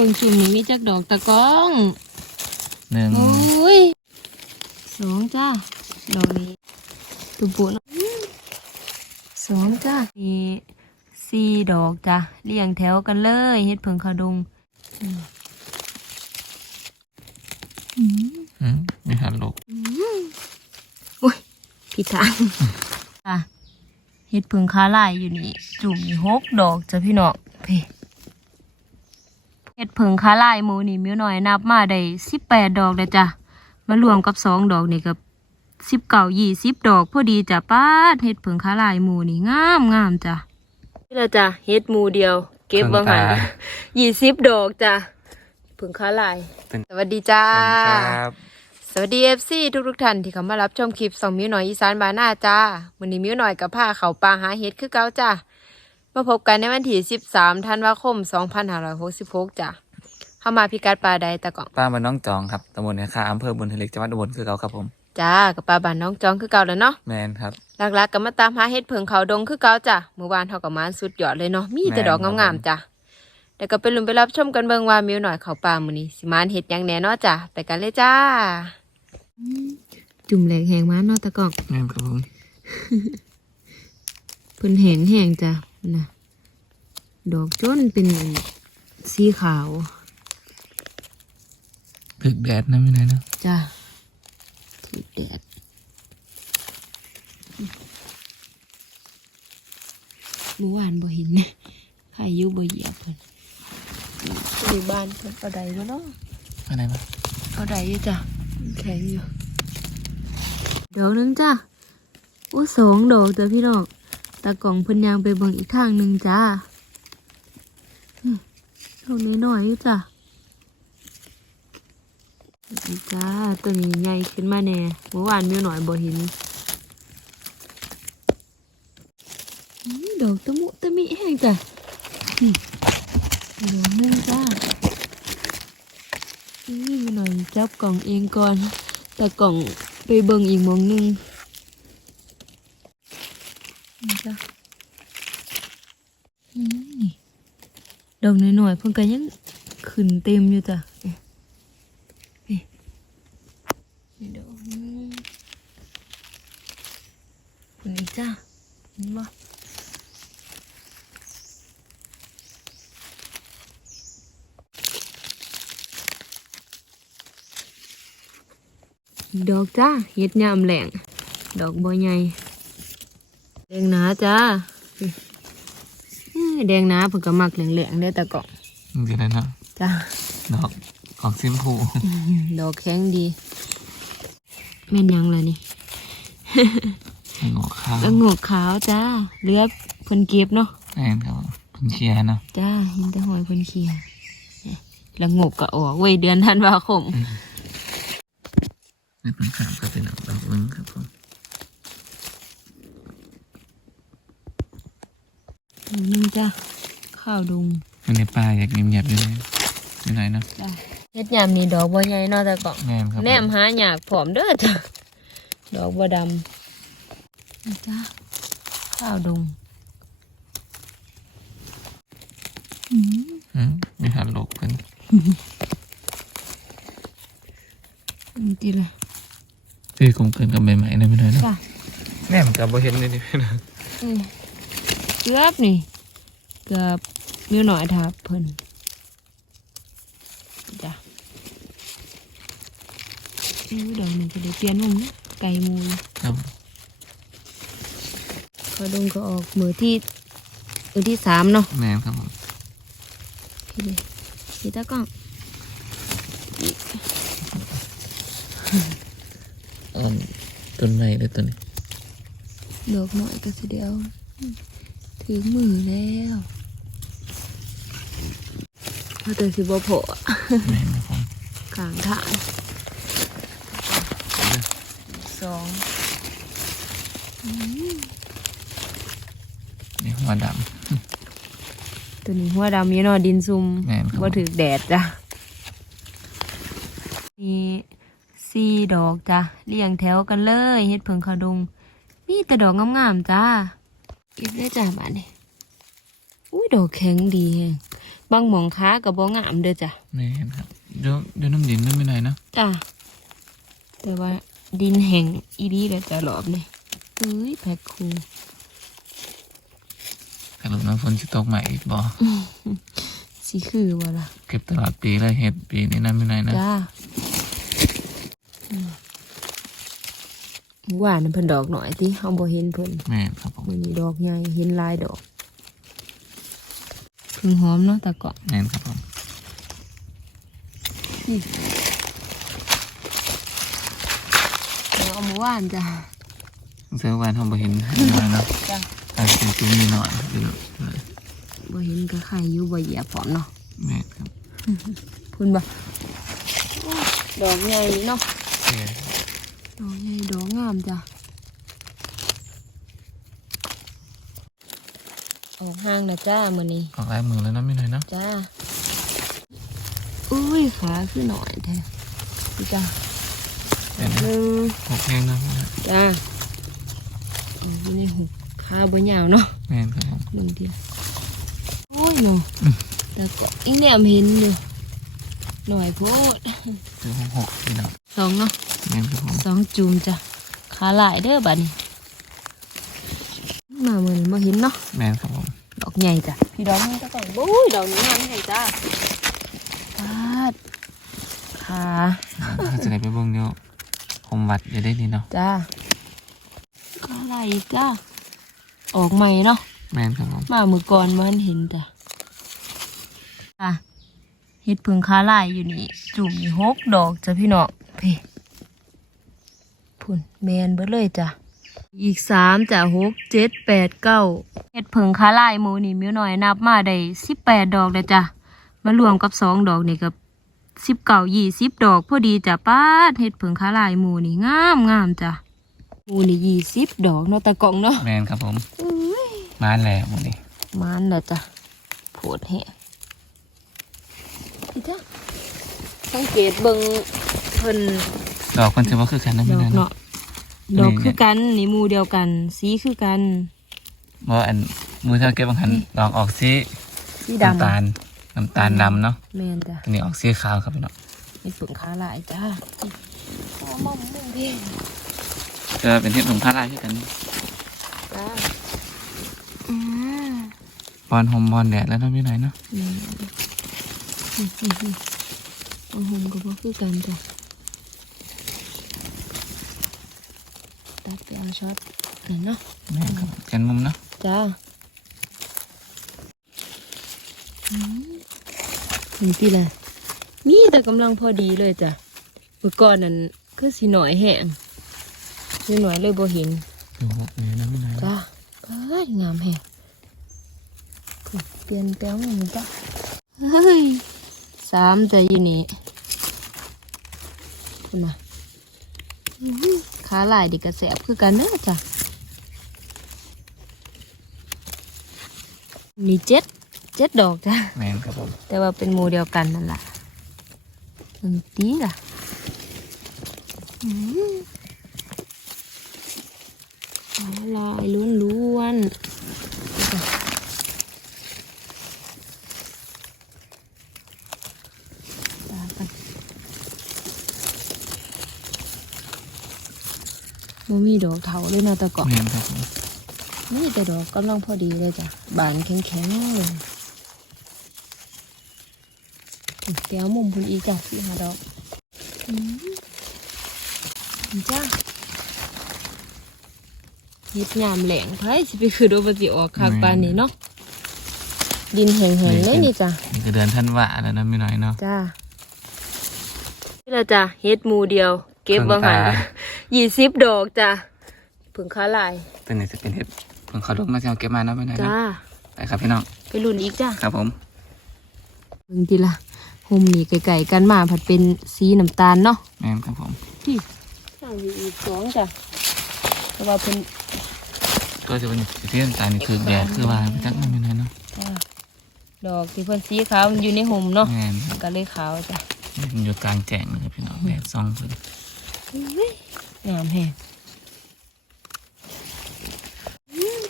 บิ่งจุ่มนี่มีจักดอกตะกร้องหนึ่งโอ้ยสองจ้าดอกนี้ตุบุเนาะสองจ้ามีสี่ดอกจ้ะเรียงแถวกันเลยเฮ็ดเพิงขาวดงอืมอืมอืมมีหันลูกอุ้ยผิดทางจ้ะเฮ็ดเพิงขาลายอยู่นี่ จุ่มนี่หกดอกจ้ะพี่น้องเพ่ เฮ็ดเพิงขาลายหมูนี่มิวหน่อยนับมาได้สิบแปดดอกเลยจ้ะมารวมกับสองดอกนี่กับสิบเก้ายี่สิบดอกพอดีจ้ะป้าดเฮ็ดเพิงขาลายหมูนี่งามงามจ้ะนี่ละจ้ะเฮ็ดหมูเดียว เก็บบังหันยี่สิบดอกจ้ะเพิงขาลาย สวัสดีจ้าครับสวัสดีเอฟซีทุกทุกๆท่านที่เข้ามารับชมคลิปสองมิวหน่อยอีสานบานหน้าจ้าวันนี้มิวหน่อยกับผ้าเขาปลาหาเห็ดคือเก้าจ้า มาพบกันในวันที่ 13ธันวาคม 2566จ้าเข้ามาพิกัดปลาใดตะกล่องป้าบ้านน้องจองครับตำบลเนี่ยค่ะอำเภอบุญทะเลจังหวัดอุบลคือเขาครับผม จ้ากับปลาบานน้องจองคือเก่าแล้วเนาะแมนครับ หลักๆก็มาตามหาเห็ดเผิงเขาดงคือเก่าจ้าเมื่อวานเท่ากับมานสุดยอดเลยเนาะมีแต่ดอกแม่นครับงามๆจ้าแต่ก็ไปลุ้นไปรับชมกันเบิ่งว่ามิวหน่อยเขาปลามื้อนี้สิมานเห็ดหยังแหน่เนาะจ้าไปกันเลยจ้า จุ่มแหลกแหงมาเนาะตะกล่องแมนครับผม เพิ่นแหงแหงจ้ะ นะดอกจนเป็นสีขาวถึกแดดนะไม่ไหนนะจ้ะถูกแดดเมื่อวานบ่เห็นนะใครอยู่บ่เหยียบเพิ่นอยู่บ้านเพิ่นเอาใดบ่เนาะอะไรมาเอาใดอยู่จ้ะแข็งอยู่ดอกหนึงจ้ะโอ้สองดอกจ้ะพี่น้อง ตากล่องเพิ่นยางไปเบิ่งอีกทางหนึ่งจ้านี่ดอกน้อยๆอยจ้ะจ้าตัวนี้ใหญ่ขึ้นมาแน่เมื่อวานมีหน่อยบ่เห็นอื้อดอกตะมุตะมิแห้งจ้ะนี่ดอกหนึ่งจ้านี่มีหน่อยจับกล่องเองก่อน แต่กล่องไปเบิ่งอีกมองหนึงนี่จ้ะอืมนี่ ดอกน้อยๆเพิ่นก็ยังขึ้นเต็มอยู่จ้ะนี่เดี๋ยวอืมคนนี้จ้าเห็นบ่ดอกจ้าเฮ็ดยามแหลงดอกบัวใหญ่แดงหนาจ้า แดงหนาเพิ่นก็มักแหลงๆได้อแต่เกาะมันคืออะไรนะจ้าดอกของซิมพูดอกแข็งดี แม่นยังล่ะนี่ งอกขาวแล้วงอกขาวจ้าเลือบเพิ่นเก็บเนาะแมนครับผมเป็นเคลียร์เนาะจ้าเห็นแต่หอยเพิ่นเคียเนี่ยแล้วงอกก็ออกไว้ยเดือนธันวาคมนี่เป็นขามก็เป็นดอกดอกนึงครับผม อันนึงจ้าข้าวดุงมันในป่าอยากเงียบๆอยู่เลยไม่ไหนเนาะจ้าเฮ็ดยามนี้ดอกบ่ใหญ่เนาะแต่ก็แมนครับผมแนมหาหยากผอมเด้อจ้าดอกบ่ดำนี่จ้าข้าวดุงอืมอืมมีหันลูกเพิ่นนี่ติละคือกลมเกินกับใหม่ๆนะไม่ไหนเนาะจ้าแม่มันกับบ่เห็นเลยนี่นะอืม เกือบนี่ เกือบมิวหน่อยทับเพิ่นจ้ะอู้เดี๋ยวมันจะได้เปลี่ยนมุมนะไก่มูลครับเขาดงก็ออกมือที่มือที่สามเนาะแมนครับผมพี่ดิพี่ตากล้องอ่อนต้นไม้เลยต้นนี้ ดอกหน่อยก็สิเดียว ถึงมือแล้วพอแต่สิบ่พอแมนครับผมกลางทางสองนี่หัวดตัวนี้หัวดำอยู่เนาะดินซุ่มแม่นครับว่าถือแดดจ้ะมีสี่ดอกจ้ะเรียงแถวกันเลยเฮ็ดเพิงขาวดงมีแต่ดอกงามๆจ้า เก็บได้จ้ะบ้านนี่อุ้ยดอกแข็งดีแฮงบางหมองค้ากับบ่งามเด้อจ้ะแม่นครับเดี๋ยวเดี๋ยวน้ำดินนั่นไม่ไหนนะจ้ะแต่ว่าดินแห้งอีดีแล้วจ้ะรอบนี้เอ้ยแพ็คคูกระดูกน้ำฝนจะตกใหม่อีกบ่สิคือว่าล่ะ เก็บตลอดปีเลยเห็ดปีนี้นั่นไม่ไหนนะ จ้าอืม ว่านั่นเพิ่นดอกหน่อยติเฮาบ่เห็นเพิ่นแม่นครับผมมันมีดอกใหญ่เห็นหลายดอกพึ่งหอมเนาะแต่ก็แม่นครับผมเดี๋ยวเอามาว่านจ้ะเสื้อวานทำบ่เห็นมาเนาะจ้ะตาสีจุ้มนิดหน่อยดูเลยบ่เห็นก็ไข่อยู่บ่เหยียบพร้อมเนาะแม่นครับพุ่นบ่โอ้ดอกใหญ่เนาะโอเค ดอกใหญ่ดอกงามจ้ะ ออกห้างนะจ้ามื้อนี้ออกลายมือแล้วนะไม่ไหนเนาะจ้า อุ้ยขาขึ้นหน่อยแท้ดูจ้าเห็นหนึ่งหกเพลงนะแม่นะจ้าโอ้ยนี่หุบขาบ่ยาวเนาะแม่นครับผมหนึ่งเดียวโอ้ยเนาะแต่ก็อีเนี่ยเห็นอยู่หน่อยโพดเจอหกหกพี่น้องสองเนาะ แม่นครับผมสองจูมจ้ะขาหลายเด้อบัดนี้มาเหมือนมาเห็นเนาะแม่นครับผมดอกใหญ่จ้ะพี่ดอกนี้ก็แต่งบุ้ยดอกนี้งามใหญ่จ้าปาดขาถ้าจะได้ไปเบิ่งเดี๋ยวผมวัดจะได้ดีเนาะจ้าขาหลายอีกจ้าออกใหม่เนาะแม่นครับผมมาเมื่อก่อนมันเห็นจ้ะจ้ะเห็ดเพิงขาลายอยู่นี่ จุ่มนี่หกดอกจ้ะพี่น้องเพ่ พุ่นแมนเบิดเลยจ้ะ อีกสามจ้ะหกเจ็ดแปดเก้าเห็ดเพิงขาลายหมูนี่มิวหน่อยนับมาได้สิบแปดดอกเลยจ้ะ มารวมกับสองดอกนี่กับสิบเก้ายี่สิบดอกพอดีจ้ะป้าดเห็ดเพิงขาลายหมูนี่งามงามจ้ะหมูนี่ยี่สิบดอกเนาะตะกล่องเนาะแม่นครับผมอุ้ยมาแล้ววันนี้มันแหละจ้ะโผดแหะพี่จ้ะสังเกตเบิ่งเพิ่นดอกคนจะว่าคือกันนะดไม่อกไหนเนาะเนาะ ดอกคือกันนี่หมูเดียวกัน สีคือกันเพราะอันมือเท่าเก็บบางหันดอกออกสีสีดำน้ำตาลน้ำตาลดำเนาะแม่นจ้ะอันนี้ออกสีขาวครับพี่น้องมีปึงขาหลายจ้าอ๋อมอมมุ่งเพ่งจะเป็นที่ผงพาราที่กันจ้าอืมบอลโฮมบอลแดดแล้วเนาะไม่ไหนเนาะแม่นอืมอืมอืมเอาหุ่มก็บ่คือกันจ้ะตัดไป เอาช็อตนั่นเนาะแม่นครับกันมุมเนาะจ้าเห็นที่ละมีแต่กำลังพอดีเลยจ้ะเมื่อก่อนนั้นคือสีหน่อยแห้งสีหน่อยเลยบ่เห็นดูหกเลยนะไม่ไหนจ้าเอ้ยงามแห้งเปลี่ยนแปลงมันจ้ะเฮ้ยสามจะอยู่นี่คุณน่ะ อื้อหือขาลายดิกระแสบคือกันเนอะจ้ะมีเจ็ดเจ็ดดอกจ้ะแม่นครับผมแต่ว่าเป็นหมูเดียวกันนั่นแหละมันตีล่ะอืมเอาลายล้วนล้วนๆจ้ะตากัน บ่มีดอกเถาเลยเนาะแต่ก่อนแม่นครับผมนี่แต่ดอกกำลังพอดีเลยจ้ะ บานแข็งๆเลยเดี๋ยวมุมพุ่นอีกจ้ะพี่หาดอกอืมนี่จ้ายิบยามแหลงไพ่สิไปคือโดบจิออกคากปานนี้เนาะ ดินแห้งๆเลยนี่จ้ะ นี่ก็เดือนท่านว่าแล้วนะไม่น้อยเนาะ จ้านี่แหละจ้ะเฮ็ดหมูเดียว เก็บบ่หันเพิ่งตา ยี่สิบดอกจ้ะผึ่งค้าลายตัวนี้จะเป็นเห็ดเพิ่งเขาลงมาจะเอาเก็บมาเนาะไม่น้อยเนาะจ้าไปครับพี่น้องไปรุ่นอีกจ้าครับผมเบิ่งทีละหุมนี่ไก่ๆกันมาผัดเป็นสีน้ำตาลเนาะแม่นครับผมพี่สร้างอยู่อีกสองจ้ะแต่ว่าเป็นก็จะเป็นที่น้ำตาลนี่คือแดดคือว่าไปจักไม่น้อยเนาะจ้ะดอกที่เพิ่นสีขาวมันอยู่ในหุมเนาะแม่นครับก็เลยขาวจ้ะมันอยู่กลางแจ้งเลยครับพี่น้องแดดส่องเพิ่นอุ้ย งามแฮงอืม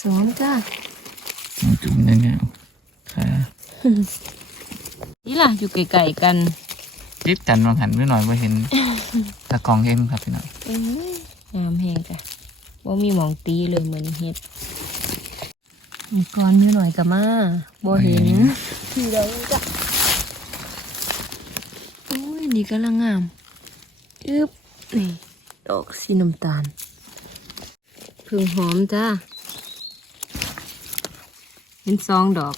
สองจ้าจุ่มๆเนี่ยๆค่ะนี่ล่ะอยู่ไกลๆกันติดกันบางหันไม่หน่อยว่าเห็นตะกองเห็นครับพี่น้องเอ้ยงามแหงจ้ะว่ามีหมองตีเลยเหมือนเฮ็ดมีก้อนไม่หน่อยกับมาบ่เห็นทีเดียวจ้ะโอ้ยนี่กำลังงามอึบ นี่ ดอกสีน้ำตาลผึ่งหอมจ้าเป็นซองดอก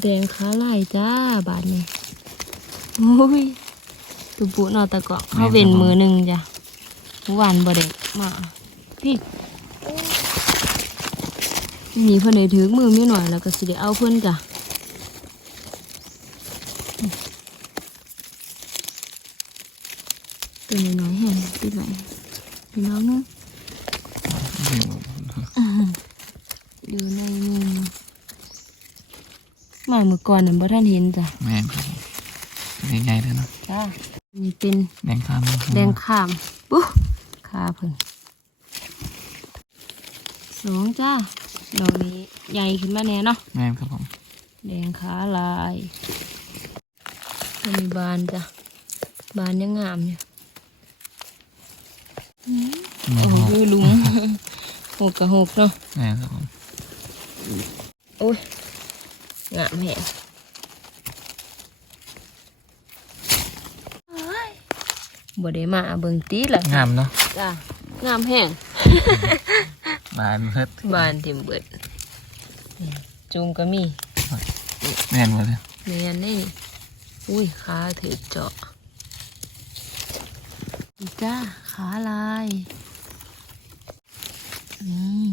แดงขาลายจ้าบาทนี่โอ้ยตุบุนอตะเกาะเขาเวนมือหนึ่งจ้ะวานบ่เด็กมาพี่นี่เพิ่นได้ถือมือม่หน่อยแล้วก็สิได้เอาเพิ่นจ้ะ ตัวน้อยๆแห้งติดไว้พี่น้องเนาะดูในมือมาเมื่อก่อนนั่นบ่ท่านเห็นจ้ะแม่นครับผมใหญ่ๆเลยเนาะจ้านี่เป็นแดงข้ามแดงข้ามปุ๊ขาเพิ่งสองจ้าดอกนี้ใหญ่ขึ้นมาแน่เนาะแม่นครับผมแดงขาลายตัวนี้บานจ้ะบานยังงามอยู่ แม่ โอ้ น โห ครับ ลุง หกกับหกเนาะแม่นครับผมโอ้ยงามแหงบ่ได้มาเบิ่งตีละงามเนาะจ้างามแห้งบานเพิดบานเต็มเบิดนี่จุงก็มีแม่นหมดเลยเนียนนี่อุ้ยขาถือเจาะอีจ้าขาลาย อืม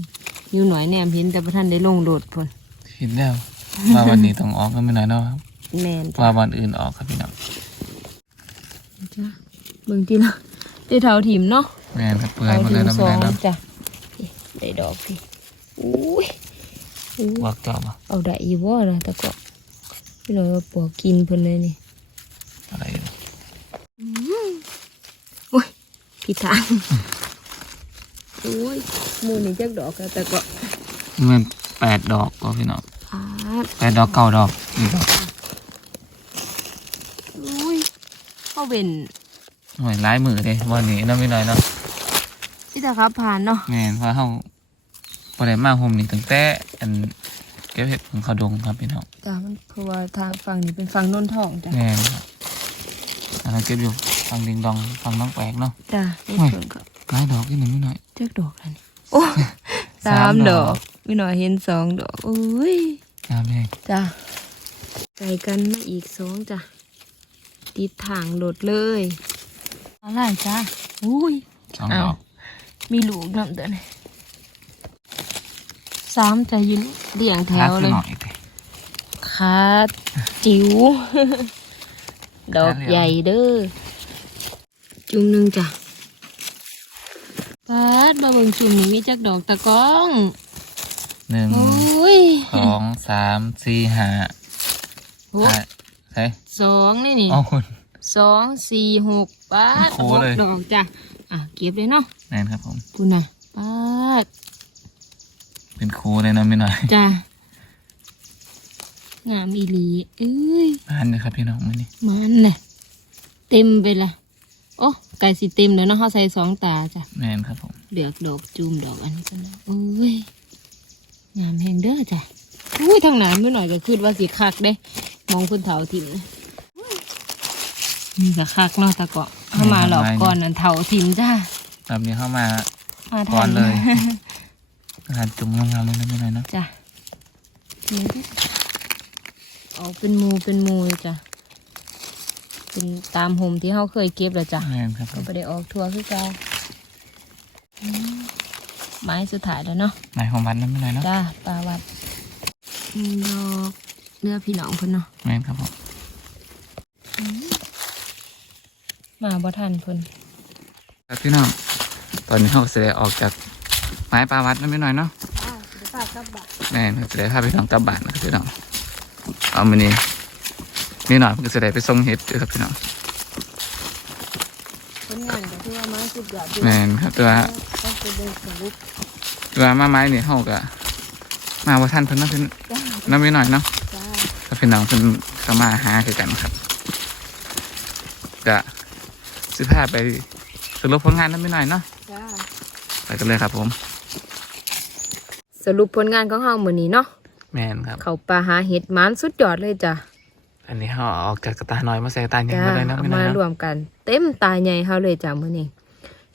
อยู่หน่อยแนมเห็นแต่ประท่านได้ลงโดดพนเห็นแล้วว่าวันนี้ต้องออกก็ไม่น้อยเนาะครับแมนจ้ะว่าวันอื่นออกครับพี่น้องจ้าเบิ่งทีละได้เท่าถิ่มเนาะแม่นครับเปื่อยหมดเลยนะสแม่องนเนาะจ้ะนี่ได้ดอกพี่อุ้ยอุ้ยวักจอบอะเอาได้อีบ่ล่ะแต่ก็พี่น้อยว่าปวกกินเพิ่นเลยนี่อะไรอยู่อุ้ยผิดทาง อุ้ยหมูนี่จักดอกแล้วแต่ก็มันแปดดอกก็พี่น้องอาดแปดดอกเก้าดอกนี่ดอกอุ้ยเข้าเป็นหน่วยร้ายมือเลยวันนี้เนาะไม่น้อยเนาะที่ตาครับผ่านเนาะแม่นเพราะเขาพอได้มาโฮมนี่ตั้งแต่อันเก็บเห็ดของเขาดงครับพี่น้องจ้ามันเพราะว่าทางฝั่งนี้เป็นฝั่งโนนทองจ้ะแม่นครับอันนั้นเก็บอยู่ฟังดิงดองฟังน้องแปลกเนาะจ้านี่โอ้ยเพิ่นก็ ร้ายดอกที่หนึ่งไม่น้อยจักดอกแล้วนี่โอ้สามดอกไม่หน่อยเห็นสองดอกอุ้ยงามเลยจ้าไก่กันมาอีกสองจ้ะติดทางโดดเลยอะไรจ้าอุ้ยสองอ้าดวอกมีลูกน้ำเดือนสามจะยืนเรียงแถวเลยหน่อยแต่ขาจิ๋วดอกใหญ่เด้อจุ่มหนึ่งจ้ะ ปาดมาเบิ่งจุ่มนี้มีจักดอกตะกร้องหนึ่งโอ้ยสองสามสี่ห้าโอ้ห้าใช่สองนี่นี่เอาคุณ สองสี่หกปาดโอ้เลย หกดอกจ้ะอะเก็บเลยเนาะแม่นครับผม คุณน่ะปาดเป็นครูเลยเนาะไม่น้อยจ้ะงามอีหลีเอ้ยบ้านเลยครับพี่น้องมือนี่มันน่ะเต็มไปละ โอ้ไก่สิเต็มแล้วเนาะเขาใส่สองตาจ้ะแม่นครับผมเลือกดอกจูมดอกอันนี้กันนะโอ้ยงามแหงเด้อจ้ะอุ้ยทางไหนไม่หน่อยก็คิดว่าสิคักเด้ มองคุณเถาถิ่มนะนี่ก็คักเนาะตะเกาะเข้ามาหลอกก่อนนั่นเถาถิ่มจ้าแบบนี้เข้ามามาก่ทัอนนเลยทานจุ่มงามๆเลยนะไม่น้อยเนาะจ้ะเดี๋ยวดิออกเป็นหมูเป็นหมูเลยจ้ะ เป็นตามห่มที่เขาเคยเก็บแล้วจ้ะแม่นครับผก็มไปได้ออกทัวร์คือเก่าอืมไม้สุดท้ายแล้วเนาะ นายของบ้านนั่นไม่น้อยเนาะจ้าปลาวัดอืมดอกเนื้อพี่น้องเพิ่นเนาะแม่นครับผมมาบ่ทันเพิ่นครับพี่น้องตอนนี้เขาเสได็ออกจากไม้ปลาวัดนั่นไม่น้อยเนาะ อ้าวเดี๋ยวฝากกลับบ้านแม่นเสได็พาไปทางกลับบ้านนะครับพี่น้องเอามานี่ นี่หน่อยเพิ่งเสได็ไปส่งเห็ดด้วยครับพี่น้องผลงานก็คือว่าไม้สุดยอดอยู่แม่นครับตัวต้องไปเดินสรุปตัวมาไม้นี่เขาก็มาว่าท่านเพิ่นเน้องเพิ่นจ้าน้ำไม่หน่อยเนาะจ้าถ้าเป็นน้องเพิ่นเข้ามาหาคือกันครับจะสิพาไปสรุปผลงานน้ำไม่หน่อยเนาะจ้าไปกันเลยครับผม สรุปผลงานของเฮามื้อนี้เนาะแมนครับ เขาปลาหาเห็ดหมานสุดยอดเลยจ้ะ อันนี้เขาเอาออกจากกระตาน้อยมาใส่ตาใหญ่จ้ามาเลยเนาะเอาไม่น้มาอยรเนาะวมกัน เต็มตาใหญ่เฮาเลยจ้ะมื้อนี้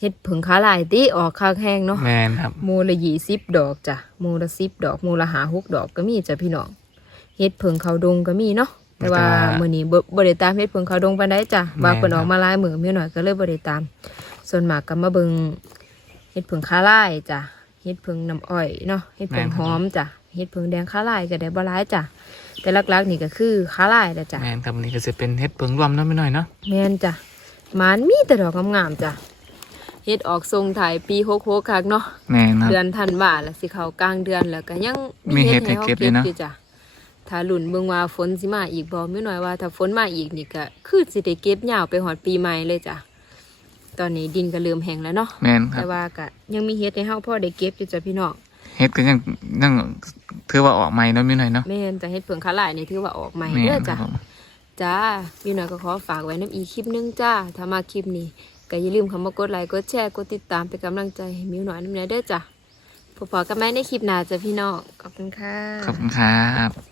เห็ดผึ่งขาลายติออกคากแห้งเนาะ แมนครับหมูละยี่สิบดอกจ้ะหมูละสิบดอกหมูละหาหกดอกก็มีจ้ะพี่น้องเห็ดเพิงเขาดงก็มีเนาะแต่ว่ามื้อนี้บ่บ่ได้ตามเห็ดเพิงเขาดงปานใดจ้ะว่าเพิ่นออกมาหลายมื้อมีหน่อยก็เลยบ่ได้ตาม ส่วนมากก็มาเบิ่งเห็ดเพิงขาลายจ้ะเห็ดเพิงน้ำอ้อยเนาะเห็ดเพิงหอมจ้ะเห็ดเพิงแดงขาลายก็ได้บ่หลายจ้ะ แต่หลักๆนี่ก็คือขาลายแหละจ้ะแมนครับวันนี้ก็จะเป็นเฮ็ดเพิงรวมเนาะไม่น้อยเนาะแม่นจ้ะหมานมีแต่ดอกงามๆจ้ะเฮ็ดออกทรงถ่ายปี66คักเนาะ แมนครับ เดือนธันวาแล้วสิเข้ากลางเดือนแล้วก็ยังมีเห็ดให้เก็บอยู่เนาะ อยู่จ้ะถ้าลุ่นเบิ่งว่าฝนสิมาอีกบ่ไม่น้อยว่าถ้าฝนมาอีกนี่ก็คือสิได้เก็บยาวไปฮอดปีใหม่เลยจ้ะ ตอนนี้ดินก็เริ่มแห้งแล้วเนาะ แมนครัแต่บ ว่าก็ยังมีเฮ็ดให้เฮาพอได้เก็บอยู่จ้ะพี่น้อง เฮ็ดก็ยังยังถือว่าออกใหม่เนาะไม่น้อยเนาะแม่นแต่เฮ็ดเพิ่งขาหลายนี่ถือว่าออกใหม่แมเด้อนครัจ้ะบผมจ้าพี่น้อยก็ขอฝากไว้นํอีกคลิปหนึงจ้าถ้ามาคลิปนี้ก็อย่าลืมเข้ามากดไลค์กดแชร์กดติดตามเป็นกำลังใจให้มิวหน่อยนำเด้อจ้ะพบกันใหม่ในคลิปหน้าจ้ะพี่น้องขอบคุณค่ะขอบคุณครับ